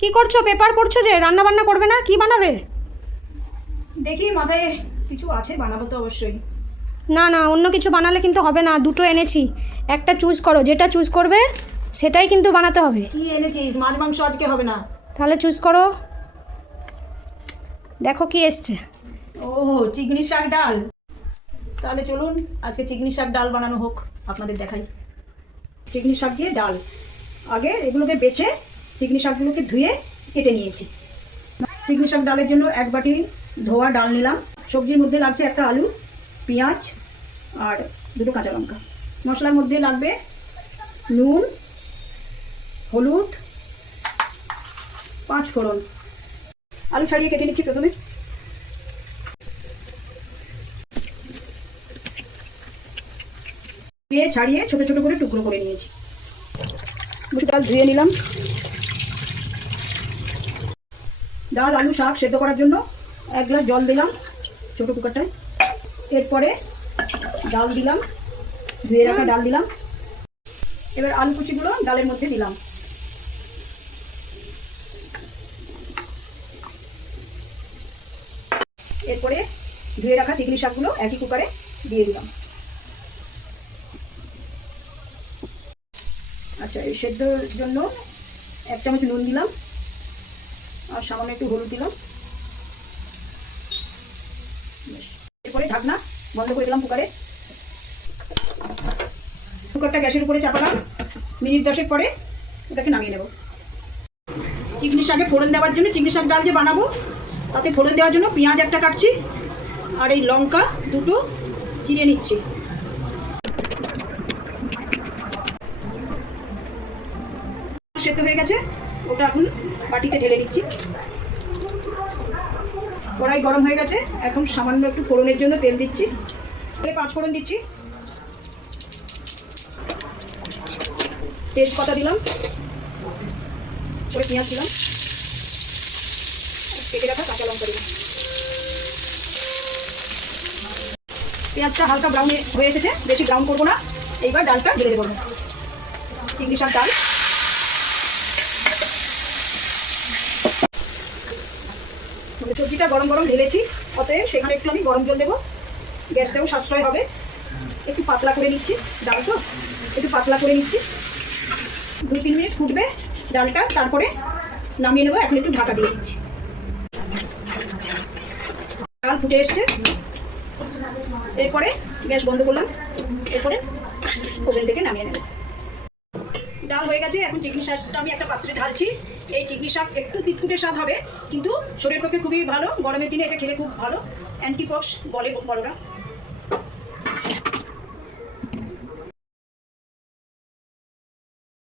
কি করছো? পেপার পড়ছো যে? রান্না বান্না করবে না? কি বানাবে? দেখি মাথায় কিছু আছে, বানাবো তো অবশ্যই। না না, অন্য কিছু বানালে কিন্তু হবে না। দুটো এনেছি, একটা চুজ করো। যেটা চুজ করবে সেটাই কিন্তু বানাতে হবে। কি এনেছিস? মাছ মাংস আজকে হবে না। তাহলে চুজ করো, দেখো কি এসছে। ও, চিংড়ি শাক ডাল। তাহলে চলুন আজকে চিংড়ি শাক ডাল বানানো হোক, আপনাদের দেখাই। চিংড়ি শাক দিয়ে ডাল। আগে এগুলোকে বেছে চিংড়ি শাকগুলোকে ধুয়ে কেটে নিয়েছি। চিংড়ি শাক ডালের জন্য 1 বাটি ধোয়া ডাল নিলাম। সবজির মধ্যে লাগছে একটা আলু, পেঁয়াজ আর 2টো কাঁচা লঙ্কা। মশলার মধ্যে লাগবে নুন, হলুদ, 5 ফোড়ন। আলু ছাড়িয়ে কেটে নিচ্ছি প্রথমে। দিয়ে ছাড়িয়ে ছোট ছোট করে টুকরো করে নিয়েছি। মুসুর ডাল ধুয়ে নিলাম। ডাল আলু শাক সেদ্ধ করার জন্য 1 গ্লাস জল দিলাম ছোটো কুকারটায়। এরপরে ডাল দিলাম, ধুয়ে রাখা ডাল দিলাম। এবার আলু কুচিগুলো ডালের মধ্যে দিলাম। এরপরে ধুয়ে রাখা চিংড়ি শাকগুলো একই কুকারে দিয়ে দিলাম। আচ্ছা, এই সেদ্ধর জন্য 1 চামচ নুন দিলাম আর সামান্য একটু হলুদ দিলাম। এরপরে ঢাকনা বন্ধ করে দিলাম কুকারে। কুকারটা গ্যাসের উপরে চাপালাম। মিনিট 10 পরে ওটাকে নামিয়ে নেব। চিংড়ি শাকে ফোড়ন দেওয়ার জন্য, চিংড়ি শাক ডাল যে বানাবো তাতে ফোড়ন দেওয়ার জন্য পেঁয়াজ একটা কাটছি আর এই লঙ্কা 2টো চিড়ে নিচ্ছি। সেদ্ধ হয়ে গেছে, ওটা এখন বাটিতে ঢেলে দিচ্ছি। কড়াই গরম হয়ে গেছে, এখন সামান্য একটু ফোড়নের জন্য তেল দিচ্ছি। 5 ফোড়ন দিচ্ছি, তেজপাতা দিলাম, করে পেঁয়াজ দিলাম, কেটে রাখা কাঁচা লঙ্কা দিলাম। পেঁয়াজটা হালকা ব্রাউন হয়ে এসেছে, বেশি ব্রাউন করবো না। এইবার ডালটা ঢেলে দেবো। চিংড়ি শাক ডাল। সবজিটা গরম গরম ঢেলেছি, অতএব সেখানে একটু আমি গরম জল দেবো। গ্যাসটাও সাশ্রয় হবে। একটু পাতলা করে নিচ্ছি, ডাল তো একটু পাতলা করে নিচ্ছি। 2-3 মিনিট ফুটবে ডালটা, তারপরে নামিয়ে নেবো। এখন একটু ঢাকা দিয়ে দিচ্ছি। ডাল ফুটে এসছে, এরপরে গ্যাস বন্ধ করলাম। এরপরে ওভেন থেকে নামিয়ে নেব। ডাল হয়ে গেছে, এখন চিংড়ি শাকটা আমি একটা পাত্রে ঢালছি। এই চিংড়ি শাক একটু তিতকুটে স্বাদ হবে, কিন্তু শরীরের পক্ষে খুবই ভালো। গরমের দিনে এটা খেলে খুব ভালো, অ্যান্টিপক্স বলে বড়রা।